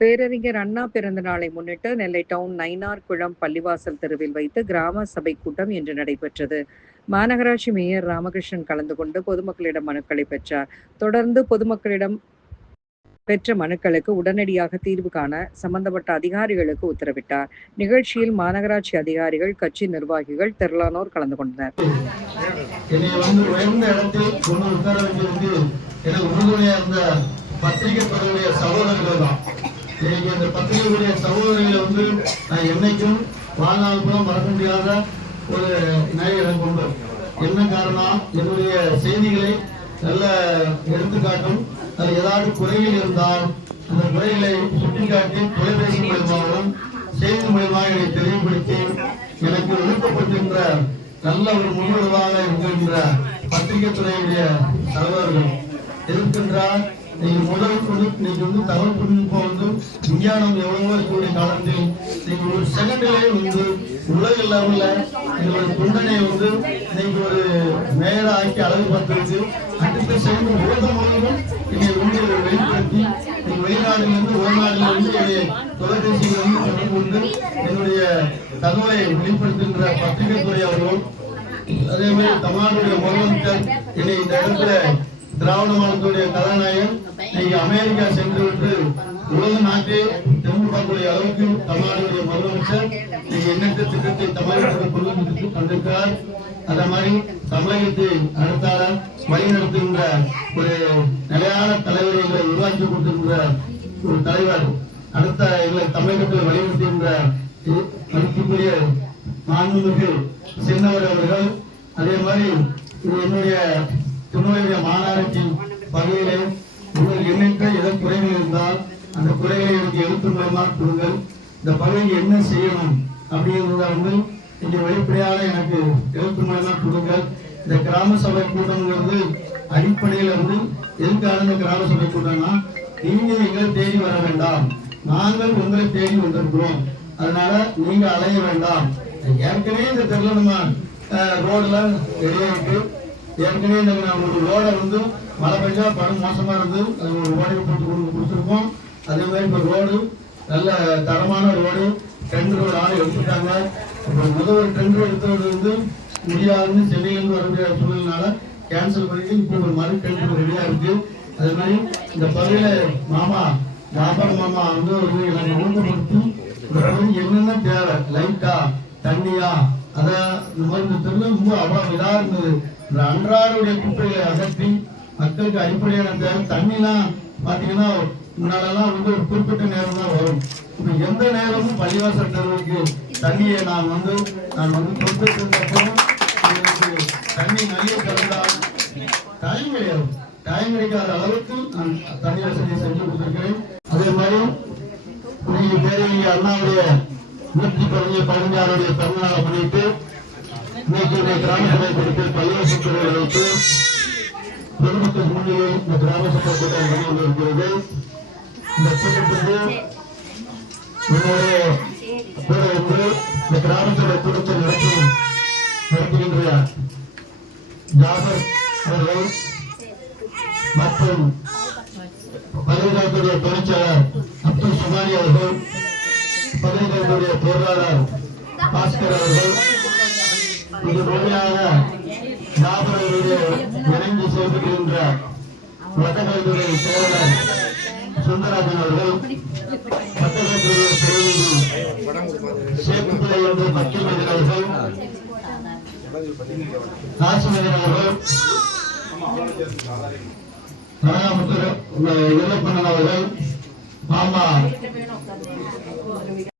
பேரறிஞர் அண்ணா பிறந்த நாளை முன்னிட்டு நெல்லை டவுன் நைனார் குளம் பள்ளிவாசல் தெருவில் வைத்து கிராம சபை கூட்டம் இன்று நடைபெற்றது. மாநகராட்சி மேயர் ராமகிருஷ்ணன் கலந்து கொண்டு பொதுமக்களிடம் மனுக்களை பெற்றார். தொடர்ந்து பொதுமக்களிடம் பெற்ற மனுக்களுக்கு உடனடியாக தீர்வு காண சம்பந்தப்பட்ட அதிகாரிகளுக்கு உத்தரவிட்டார். நிகழ்ச்சியில் மாநகராட்சி அதிகாரிகள் கட்சி நிர்வாகிகள் திரளானோர் கலந்து கொண்டனர். இருந்த பத்திரிகை சகோதரர்கள் தான். இன்னைக்கு இந்த பத்திரிகையுடைய சகோதரிகளை வந்து நான் என்னைக்கும் வாழ்நாள் கூட மறக்க முடியாத ஒரு நிலை எனக்கு உண்டு. என்ன காரணம் என்னுடைய செய்திகளை நல்ல எடுத்துக்காட்டும். அது ஏதாவது குறைகள் இருந்தால் அந்த குறைகளை சுட்டிக்காட்டி தொலைபேசி மூலமாகவும் செய்தி மூலமாக என்னை தெளிவுபடுத்தி எனக்கு ஊக்கப்படுத்துகின்ற நல்ல ஒரு முன்னுறவாக இருக்கின்ற பத்திரிகை துறையுடைய சகோதரர்கள். இருக்கின்றார் நீங்க முதல் பொருள் நீங்க வந்து தகவல் தொழில்நுட்பம் வந்து விஞ்ஞானம் எவ்வளவோ இருக்கக்கூடிய காலத்தில். நீங்க ஒரு செகண்டிலே வந்து உலக இல்லாமல் எங்களுடைய தொண்டனை வந்து நீங்க ஒரு மேல ஆக்கி அழகு பார்த்துருக்கு அடுத்த செகண்ட் உலகம் முழுவதும் நீங்க வந்து வெளிப்படுத்தி நீங்க வெளிநாடுகளிலிருந்து உள்நாடுகளிலிருந்து என்னுடைய தொலைபேசியில் வந்து தொடர்பு கொண்டு என்னுடைய தகவலை வெளிப்படுத்துகின்ற பத்திரிகை துறை அவர்களும் அதே மாதிரி தமிழ்நாட்டுடைய முதலமைச்சர் என்னை இந்த இடத்துல திராவிட மாநிலத்துடைய கதாநாயகன் நீங்க அமெரிக்கா சென்று விட்டு உலக நாட்டை திரும்ப பார்க்கக்கூடிய அளவுக்கு தமிழ்நாடுடைய முதலமைச்சர் நீங்க எண்ணற்ற திட்டத்தை தமிழகத்தில் கொண்டு வந்து கண்டிருக்கிறார் மாதிரி தமிழகத்தை அடுத்தாளர் வழிநடத்துகின்ற ஒரு நிலையான தலைவரை எங்களை உருவாக்கி கொடுத்திருக்கிற ஒரு தலைவர் அடுத்த எங்களை தமிழகத்தில் வலியுறுத்துகின்ற மதிப்புக்குரிய மாண்புமிகு சின்னவர் அவர்கள். அதே மாதிரி என்னுடைய திருநெல்வேலி மாநகராட்சி பகுதியிலே உங்கள் எண்ணற்ற எதோ குறைகள் இருந்தால் அந்த குறைகளை எனக்கு எழுத்து மூலமாக கொடுங்கள். இந்த பகுதிக்கு என்ன செய்யணும் அப்படிங்கிறத வந்து இங்கே வெளிப்படையாக எனக்கு எழுத்து மூலமாக கொடுங்கள். இந்த கிராம சபை கூட்டம்ங்கிறது அடிப்படையில் வந்து எதுக்காக இந்த கிராம சபை கூட்டம்னா நீங்கள் எங்களை தேடி வர வேண்டாம். நாங்கள் உங்களை தேடி வந்திருக்கிறோம். அதனால நீங்கள் அலைய வேண்டாம். ஏற்கனவே இந்த தெருல நம்ம ரோடுலாம் ரெடியா இருக்கு. ஏற்கனவே நாங்கள் நம்ம ரோடை வந்து மழை பெஞ்சா படம் மோசமாக இருந்து அது ஒரு ஓடையை போட்டு கொடு- கொடுத்துருக்கோம். அதே மாதிரி இப்போ ரோடு நல்ல தரமான ரோடு டெண்டர் ஒரு ஆள் எடுத்துட்டாங்க. இப்போ முதல் ஒரு டெண்டர் எடுத்தது வந்து முடியாதுன்னு சென்னையிலேருந்து வரக்கூடிய சூழ்நிலைனால கேன்சல் பண்ணிட்டு இப்போ ஒரு மறு டெண்டர் ரெடியாக இருக்குது அதே மாதிரி இந்த பகுதியில் மாமா வியாபார மாமா வந்து ஒரு நாங்கள் ஊக்கப்படுத்தி இந்த பகுதிக்கு என்னென்ன தேவை? லைட்டா தண்ணியா? அதான் இந்த மாதிரி இந்த ரொம்ப அவ்வளோ இதாக இருந்தது. இந்த அன்றாடுடைய குப்பைகளை அகற்றி மக்களுக்கு அடிப்படையான தேவை தண்ணிலாம் பாத்தீங்கன்னா முன்னாலெல்லாம் வந்து ஒரு குறிப்பிட்ட நேரம் தான் வரும். இப்போ எந்த நேரமும் பள்ளிவாசல் தெருவுக்கு தண்ணியை நான் வந்து நான் வந்து கொடுத்துட்டு தண்ணி நிறைய கலந்தால் டைம் கிடையாது. டைம் கிடைக்காத அளவுக்கு நான் தண்ணி வசதியை செஞ்சு கொடுத்துருக்கிறேன். அதே மாதிரி நீங்க பேரறிஞர் அண்ணாவுடைய நூற்றி பதினஞ்சு பதினஞ்சாருடைய பிறந்தநாளை முன்னிட்டு இன்னைக்கு கிராம சபை குறித்து பல்வேறு சுற்றுகளை வைத்து பொதுமக்கள் முன்னிலையில் இந்த கிராம சபை கூட்டம் நடந்து கொண்டிருக்கிறது இந்த கூட்டத்திற்கு கூட வந்து இந்த கிராம சபை கூட்டத்தை நடத்தி நடத்துகின்ற ஜாபர் அவர்கள் மற்றும் பல்கலைக்கழகத்துடைய துணைச்சாளர் அப்துல் சுமானி அவர்கள் பல்கலைக்கழகத்துடைய பொருளாளர் பாஸ்கர் அவர்கள் இது முழுமையாக ஜாபர் இணைந்து செயல்படுகின்ற வட்டக்கல்வித்துறை செயலாளர் சுந்தரராஜன் அவர்கள் வட்டக்கல்வித்துறை பிரதிநிதி சேத்துப்பிள்ளை என்று மக்கள் அவர்கள் அவர்கள் கனகாமுத்தர் இளப்பண்ணன் அவர்கள் மாமா.